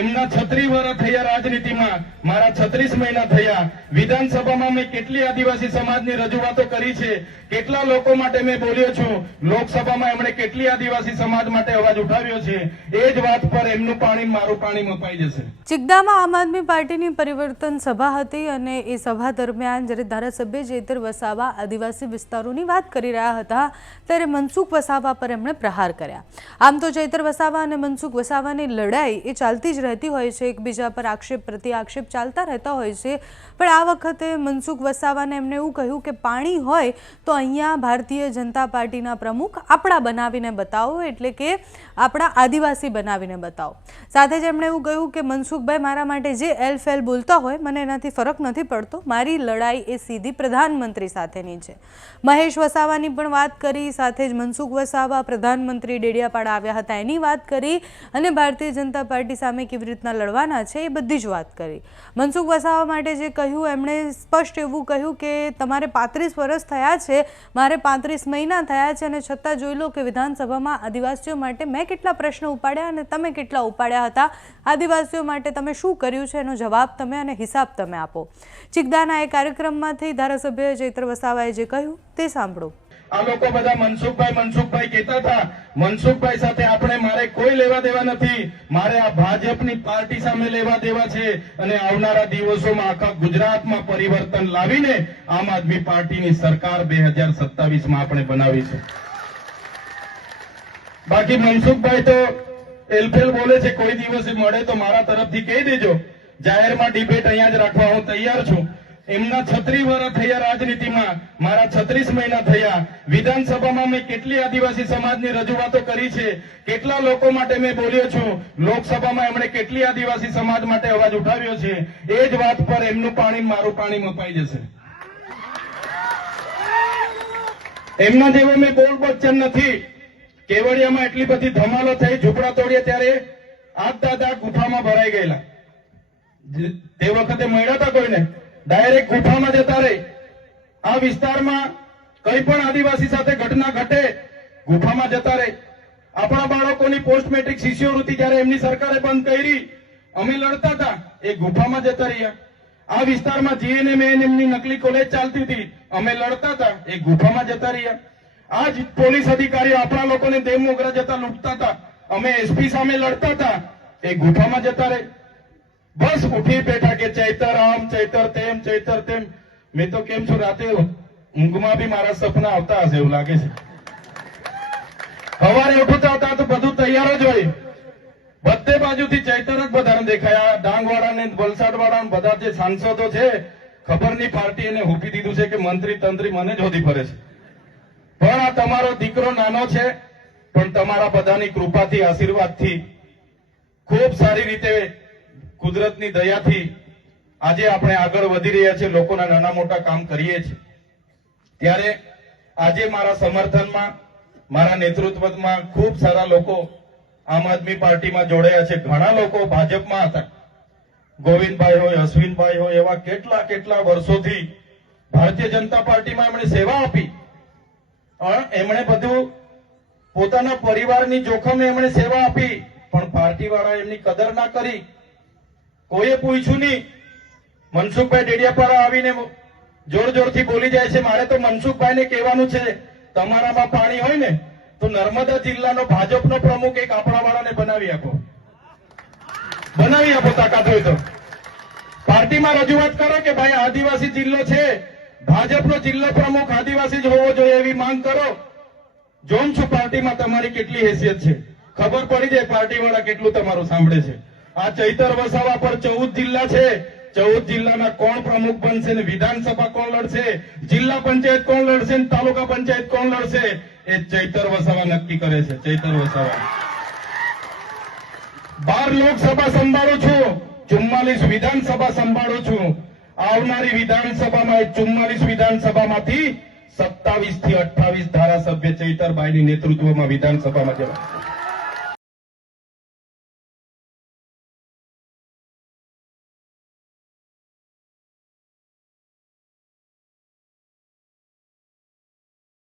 એમના 36 વર્ષ થયા રાજનીતિમાં, મારા 36 મહિના થયા વિધાનસભામાં. મેં કેટલી આદિવાસી સમાજની રજૂઆતો કરી છે, કેટલા લોકો માટે મેં બોલ્યો છું. લોકસભામાં એમણે કેટલી આદિવાસી સમાજ માટે અવાજ ઉઠાવ્યો છે. એ જ વાત પર એમનું પાણી મારું પાણી મપાઈ જશે. ચિગદામાં આમ આદમી પાર્ટીની પરિવર્તન સભા હતી અને એ સભા દરમિયાન જ્યારે ધારાસભ્ય ચૈતર વસાવા આદિવાસી વિસ્તારોની વાત કરી રહ્યા હતા ત્યારે મનસુખ વસાવા પર એમણે પ્રહાર કર્યા. આમ તો ચૈતર વસાવા અને મનસુખ વસાવાની લડાઈ એ ચાલતી જ રહેતી હોય છે, એકબીજા પર આક્ષેપ પ્રતિ આક્ષેપ ચાલતા રહેતા હોય છે. પણ આ વખતે મનસુખ વસાવાને એમણે એવું કહ્યું કે પાણી હોય તો અહીંયા ભારતીય જનતા પાર્ટીના પ્રમુખ આપણા બનાવીને બતાવો, એટલે કે આપણા આદિવાસી બનાવીને બતાવો. સાથે જ એમણે એવું કહ્યું કે મનસુખભાઈ મારા માટે જે એલફેલ બોલતા હોય મને એનાથી ફરક નથી પડતો, મારી લડાઈ એ સીધી પ્રધાનમંત્રી સાથેની છે. મહેશ વસાવાની પણ વાત કરી, સાથે જ મનસુખ વસાવા પ્રધાનમંત્રી ડેડિયાપાડા આવ્યા હતા એની વાત કરી અને ભારતીય જનતા પાર્ટી સામે કેવી રીતના લડવાના છે એ બધી જ વાત કરી. મનસુખ વસાવા માટે જે કહ્યું એમણે સ્પષ્ટ એવું કહ્યું કે તમારે 35 વર્ષ થયા છે, મારે 35 મહિના થયા છે અને છતાં જોઈ લો કે વિધાનસભામાં આદિવાસીઓ માટે મેં કેટલા પ્રશ્નો ઉપાડ્યા અને તમે કેટલા ઉપાડ્યા હતા. આદિવાસીઓ માટે તમે શું કર્યું છે એનો જવાબ તમે અને હિસાબ તમે આપો. ચિગદાના એ કાર્યક્રમમાંથી ધારાસભ્ય ચૈતર વસાવાએ જે કહ્યું તે સાંભળો. આ લોકો બધા મનસુખભાઈ કહેતા હતા. મનસુખભાઈ સાથે આપણે મારે કોઈ લેવા દેવા નથી. મારે આ ભાજપની પાર્ટી સામે લેવા દેવા છે અને આવનારા દિવસોમાં આખા ગુજરાતમાં પરિવર્તન લાવીને આમ આદમી પાર્ટીની સરકાર 2027માં આપણે બનાવી છે. બાકી મનસુખભાઈ તો એલફેલ બોલે છે. કોઈ દિવસે મળે તો મારા તરફથી કહી દેજો. જાહેરમાં ડિબેટ અહીંયા જ રાખવા હું તૈયાર છું. એમના 36 વર્ષ થયા રાજનીતિમાં, મારા 36 મહિના થયા વિધાનસભામાં. મેં કેટલી આદિવાસી સમાજની રજૂઆતો કરી છે, કેટલા લોકો માટે મેં બોલ્યો છું. લોકસભામાં એમણે કેટલી આદિવાસી સમાજ માટે અવાજ ઉઠાવ્યો છે. એ જ વાત પર એમનું પાણી મારું પાણી મપાઈ જશે. એમના જેવો મેં બોલ બચ્ચન નથી. કેવડિયામાં એટલી બધી ધમાલો થઈ, ઝૂંપડા તોડ્યા ત્યારે આજ દાદા ગુફામાં ભરાઈ ગયેલા. તે વખતે મળ્યા હતા કોઈને? ડાયરેક્ટ ગુફામાં જતા રહે. આ વિસ્તારમાં કઈ પણ આદિવાસી સાથે ઘટના ઘટે ગુફામાં જતા રહે. આપણા બાળકોની પોસ્ટ મેટ્રિક શિષ્યવૃત્તિ જયારે એમની સરકારે બંધ કરી, અમે લડતા હતા, એ ગુફામાં જતા રહ્યા. આ વિસ્તારમાં જીએનએમ એમની નકલી કોલેજ ચાલતી હતી, અમે લડતા હતા, એ ગુફામાં જતા રહ્યા. આ જ પોલીસ અધિકારીઓ આપણા લોકોને દેવ મોગરા જતા લૂંટતા હતા, અમે એસપી સામે લડતા હતા, એ ગુફામાં જતા રહે. બસ ઉઠી બેઠા કે ચૈતર આમ, ચૈતર તેમ, ચૈતર તેમ. મેં તો કેમ છું, રાતે ઊંઘમાં બી મારા સપના આવતા હશે એવું લાગે છે. સવારે ઉઠતા હતા તો બધું તૈયાર જ હોય, બધે બાજુથી ચૈતર જ બધાને દેખાયા. ડાંગ વાળા ને વલસાડ વાળા બધા જે સાંસદો છે, ખબર નહીં પાર્ટી એને હોપી દીધું છે કે મંત્રી તંત્રી મને જ હોદી ફરે છે. પણ આ તમારો દીકરો નાનો છે, પણ તમારા બધાની કૃપાથી, આશીર્વાદથી, ખૂબ સારી રીતે કુદરતની દયાથી આજે આપણે આગળ વધી રહ્યા છીએ, લોકોના નાના મોટા કામ કરીએ છીએ. ત્યારે આજે મારા સમર્થનમાં, મારા નેતૃત્વમાં ખૂબ સારા લોકો આમ આદમી પાર્ટીમાં જોડાયા છે. ઘણા લોકો ભાજપમાં હતા. ગોવિંદભાઈ હોય, અશ્વિનભાઈ હોય, એવા કેટલા વર્ષોથી ભારતીય જનતા પાર્ટીમાં એમણે સેવા આપી. એમણે બધું પોતાના પરિવારની જોખમે એમણે સેવા આપી, પણ પાર્ટી વાળા એમની કદર ના કરી. કોઈએ પૂછ્યું નહીં. મનસુખભાઈ ડેડિયાપાડા આવીને જોરથી બોલી જાય છે. મારે તો મનસુખભાઈને કહેવાનું છે, તમારામાં પાણી હોય ને તો નર્મદા જિલ્લાનો ભાજપનો પ્રમુખ એક આપણા વાળાને બનાવી આપો. તાકાત હોય તો પાર્ટીમાં રજૂઆત કરો કે ભાઈ આદિવાસી જિલ્લો છે, ભાજપનો જિલ્લો પ્રમુખ આદિવાસી જ હોવો જોઈએ એવી માંગ કરો. જોઉં છું પાર્ટીમાં તમારી કેટલી હેસિયત છે, ખબર પડી જાય પાર્ટી વાળા કેટલું તમારું સાંભળે છે. આ ચૈતર વસાવા પર 14 જિલ્લા છે, 14 જિલ્લાના કોણ પ્રમુખ બનશે ને વિધાનસભા કોણ લડશે, જિલ્લા પંચાયત કોણ લડશે ને તાલુકા પંચાયત કોણ લડશે, એ ચૈતર વસાવા નક્કી કરે છે. ચૈતર વસાવા 12 લોકસભા સંભાળું છું, 44 વિધાનસભા સંભાળું છું. આવનારી વિધાનસભામાં 44 વિધાનસભામાંથી 27 થી 28 ધારાસભ્ય ચૈતરભાઈની નેતૃત્વમાં વિધાનસભામાં જવા.